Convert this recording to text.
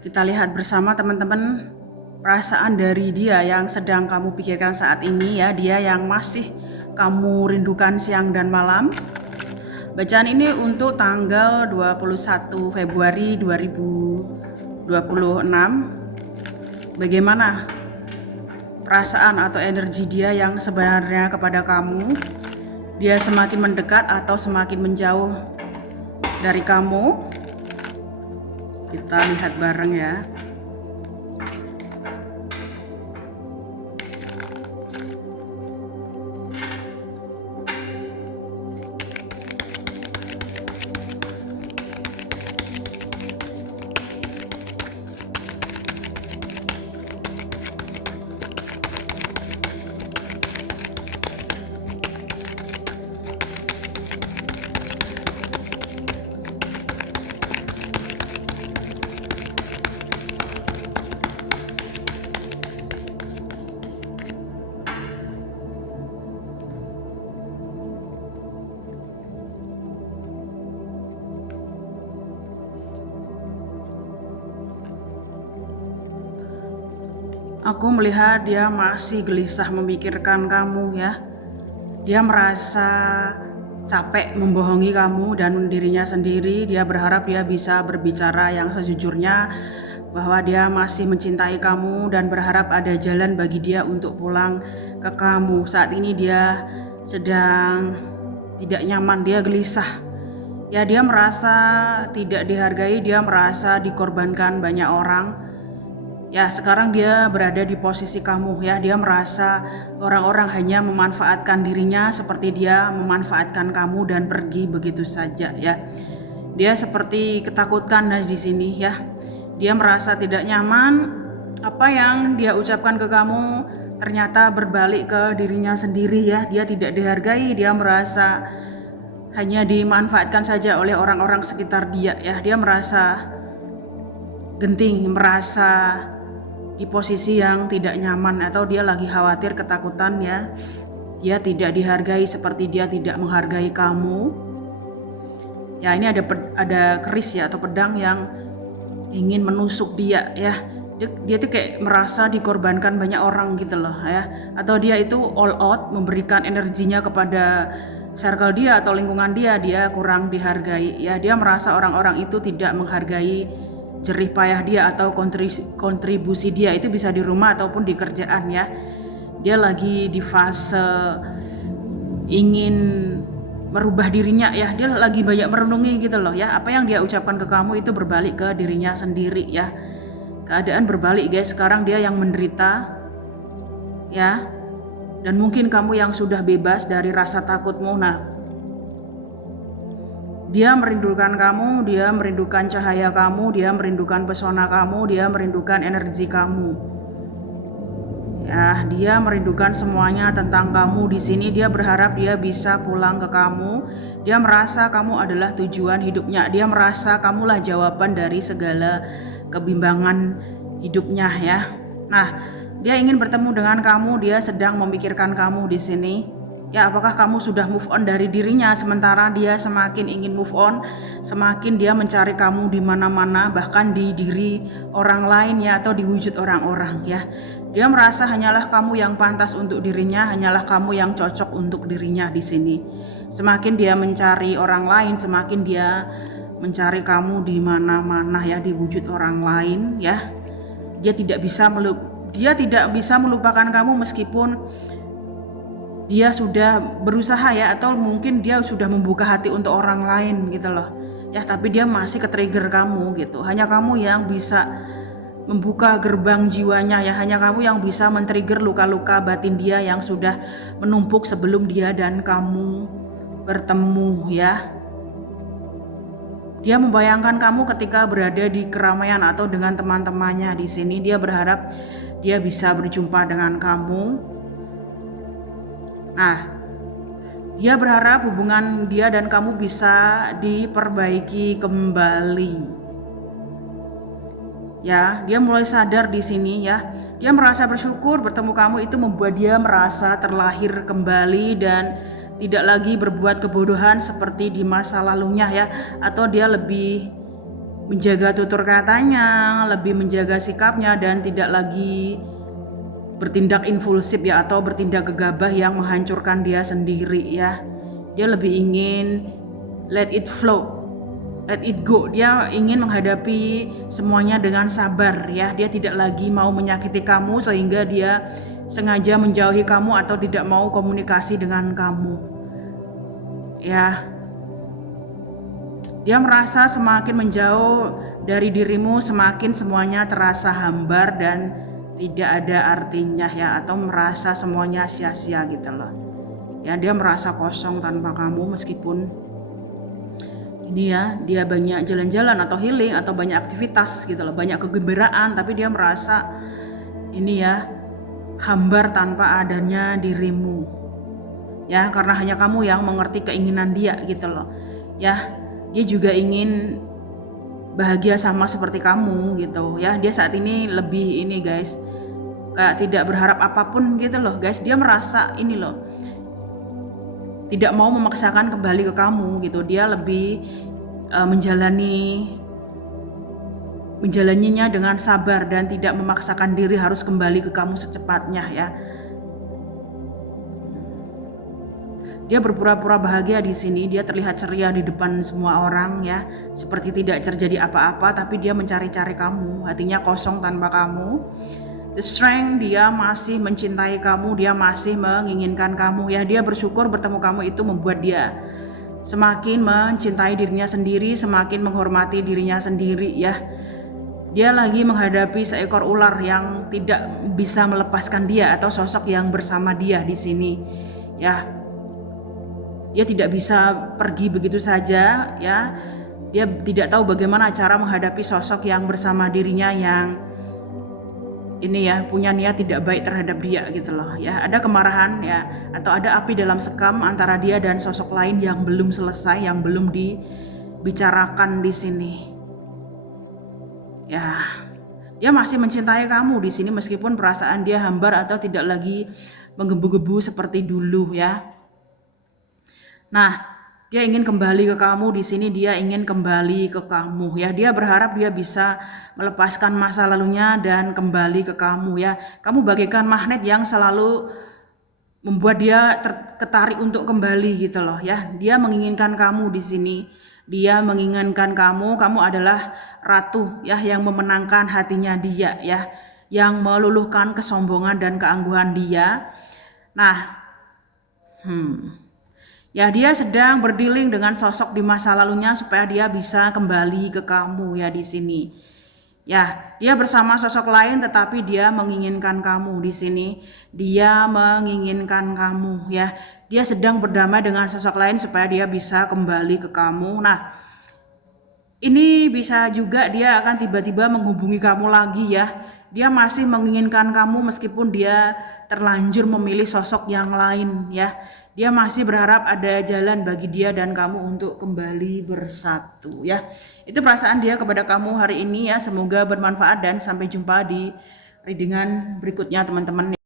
Kita lihat bersama teman-teman perasaan dari dia yang sedang kamu pikirkan saat ini ya, dia yang masih kamu rindukan siang dan malam. Bacaan ini untuk tanggal 21 Februari 2026. Bagaimana perasaan atau energi dia yang sebenarnya kepada kamu? Dia semakin mendekat atau semakin menjauh dari kamu? Kita lihat bareng ya. Aku melihat dia masih gelisah memikirkan kamu ya. Dia merasa capek membohongi kamu dan dirinya sendiri. Dia berharap dia bisa berbicara yang sejujurnya bahwa dia masih mencintai kamu dan berharap ada jalan bagi dia untuk pulang ke kamu. Saat ini dia sedang tidak nyaman, dia gelisah. Ya, dia merasa tidak dihargai, dia merasa dikorbankan banyak orang. Ya, sekarang dia berada di posisi kamu ya. Dia merasa orang-orang hanya memanfaatkan dirinya seperti dia memanfaatkan kamu dan pergi begitu saja ya. Dia seperti ketakutan di sini ya. Dia merasa tidak nyaman, apa yang dia ucapkan ke kamu ternyata berbalik ke dirinya sendiri ya. Dia tidak dihargai, dia merasa hanya dimanfaatkan saja oleh orang-orang sekitar dia ya. Dia merasa genting, merasa di posisi yang tidak nyaman, atau dia lagi khawatir, ketakutan ya. Dia tidak dihargai seperti dia tidak menghargai kamu. Ya, ini ada keris ya atau pedang yang ingin menusuk dia ya. Dia tuh kayak merasa dikorbankan banyak orang gitu loh ya. Atau dia itu all out memberikan energinya kepada circle dia atau lingkungan dia kurang dihargai ya. Dia merasa orang-orang itu tidak menghargai jerih payah dia atau kontribusi dia, itu bisa di rumah ataupun di kerjaan ya. Dia lagi di fase ingin merubah dirinya ya. Dia lagi banyak merenungi gitu loh ya. Apa yang dia ucapkan ke kamu itu berbalik ke dirinya sendiri ya. Keadaan berbalik guys. Sekarang dia yang menderita ya. Dan mungkin kamu yang sudah bebas dari rasa takutmu. Nah, dia merindukan kamu, dia merindukan cahaya kamu, dia merindukan pesona kamu, dia merindukan energi kamu. Ya, dia merindukan semuanya tentang kamu di sini. Dia berharap dia bisa pulang ke kamu. Dia merasa kamu adalah tujuan hidupnya. Dia merasa kamulah jawaban dari segala kebimbangan hidupnya ya. Nah, dia ingin bertemu dengan kamu, dia sedang memikirkan kamu di sini. Ya, apakah kamu sudah move on dari dirinya, sementara dia semakin ingin move on, semakin dia mencari kamu di mana-mana, bahkan di diri orang lain ya, atau di wujud orang-orang ya. Dia merasa hanyalah kamu yang pantas untuk dirinya, hanyalah kamu yang cocok untuk dirinya di sini. Semakin dia mencari orang lain, semakin dia mencari kamu di mana-mana ya, di wujud orang lain ya. Dia tidak bisa melupakan kamu meskipun dia sudah berusaha ya, atau mungkin dia sudah membuka hati untuk orang lain gitu loh ya, tapi dia masih ke-trigger kamu gitu. Hanya kamu yang bisa membuka gerbang jiwanya ya, hanya kamu yang bisa men-trigger luka-luka batin dia yang sudah menumpuk sebelum dia dan kamu bertemu ya. Dia membayangkan kamu ketika berada di keramaian atau dengan teman-temannya di sini. Dia berharap dia bisa berjumpa dengan kamu. Nah, dia berharap hubungan dia dan kamu bisa diperbaiki kembali. Ya, dia mulai sadar di sini ya. Dia merasa bersyukur bertemu kamu, itu membuat dia merasa terlahir kembali dan tidak lagi berbuat kebodohan seperti di masa lalunya ya, atau dia lebih menjaga tutur katanya, lebih menjaga sikapnya, dan tidak lagi bertindak impulsif ya, atau bertindak gegabah yang menghancurkan dia sendiri ya. Dia lebih ingin let it flow, let it go. Dia ingin menghadapi semuanya dengan sabar ya. Dia tidak lagi mau menyakiti kamu sehingga dia sengaja menjauhi kamu atau tidak mau komunikasi dengan kamu ya. Dia merasa semakin menjauh dari dirimu, semakin semuanya terasa hambar dan tidak ada artinya ya, atau merasa semuanya sia-sia gitu loh ya. Dia merasa kosong tanpa kamu, meskipun ini ya, dia banyak jalan-jalan atau healing atau banyak aktivitas gitu loh, banyak kegembiraan, tapi dia merasa ini ya, hambar tanpa adanya dirimu ya, karena hanya kamu yang mengerti keinginan dia gitu loh ya. Dia juga ingin bahagia sama seperti kamu gitu ya. Dia saat ini lebih ini guys, kayak tidak berharap apapun gitu loh guys. Dia merasa ini loh, tidak mau memaksakan kembali ke kamu gitu. Dia lebih menjalaninya dengan sabar dan tidak memaksakan diri harus kembali ke kamu secepatnya ya. Dia berpura-pura bahagia di sini. Dia terlihat ceria di depan semua orang ya, seperti tidak terjadi apa-apa, tapi dia mencari-cari kamu. Hatinya kosong tanpa kamu. The strength, dia masih mencintai kamu, dia masih menginginkan kamu ya. Dia bersyukur bertemu kamu itu membuat dia semakin mencintai dirinya sendiri, semakin menghormati dirinya sendiri ya. Dia lagi menghadapi seekor ular yang tidak bisa melepaskan dia, atau sosok yang bersama dia di sini ya. Dia tidak bisa pergi begitu saja ya. Dia tidak tahu bagaimana cara menghadapi sosok yang bersama dirinya, yang ini ya, punya niat tidak baik terhadap dia gitu loh ya. Ada kemarahan ya, atau ada api dalam sekam antara dia dan sosok lain yang belum selesai, yang belum dibicarakan di sini ya. Dia masih mencintai kamu di sini, meskipun perasaan dia hambar atau tidak lagi menggebu-gebu seperti dulu ya. Nah, dia ingin kembali ke kamu di sini. Dia ingin kembali ke kamu ya. Dia berharap dia bisa melepaskan masa lalunya dan kembali ke kamu ya. Kamu bagaikan magnet yang selalu membuat dia tertarik untuk kembali gitu loh ya. Dia menginginkan kamu di sini. Dia menginginkan kamu. Kamu adalah ratu ya, yang memenangkan hatinya dia ya, yang meluluhkan kesombongan dan keangkuhan dia. Nah, ya, dia sedang berdealing dengan sosok di masa lalunya supaya dia bisa kembali ke kamu ya di sini. Ya, dia bersama sosok lain tetapi dia menginginkan kamu di sini. Dia menginginkan kamu ya. Dia sedang berdamai dengan sosok lain supaya dia bisa kembali ke kamu. Nah, ini bisa juga dia akan tiba-tiba menghubungi kamu lagi ya. Dia masih menginginkan kamu meskipun dia terlanjur memilih sosok yang lain ya. Dia masih berharap ada jalan bagi dia dan kamu untuk kembali bersatu ya. Itu perasaan dia kepada kamu hari ini ya. Semoga bermanfaat dan sampai jumpa di readingan berikutnya teman-teman.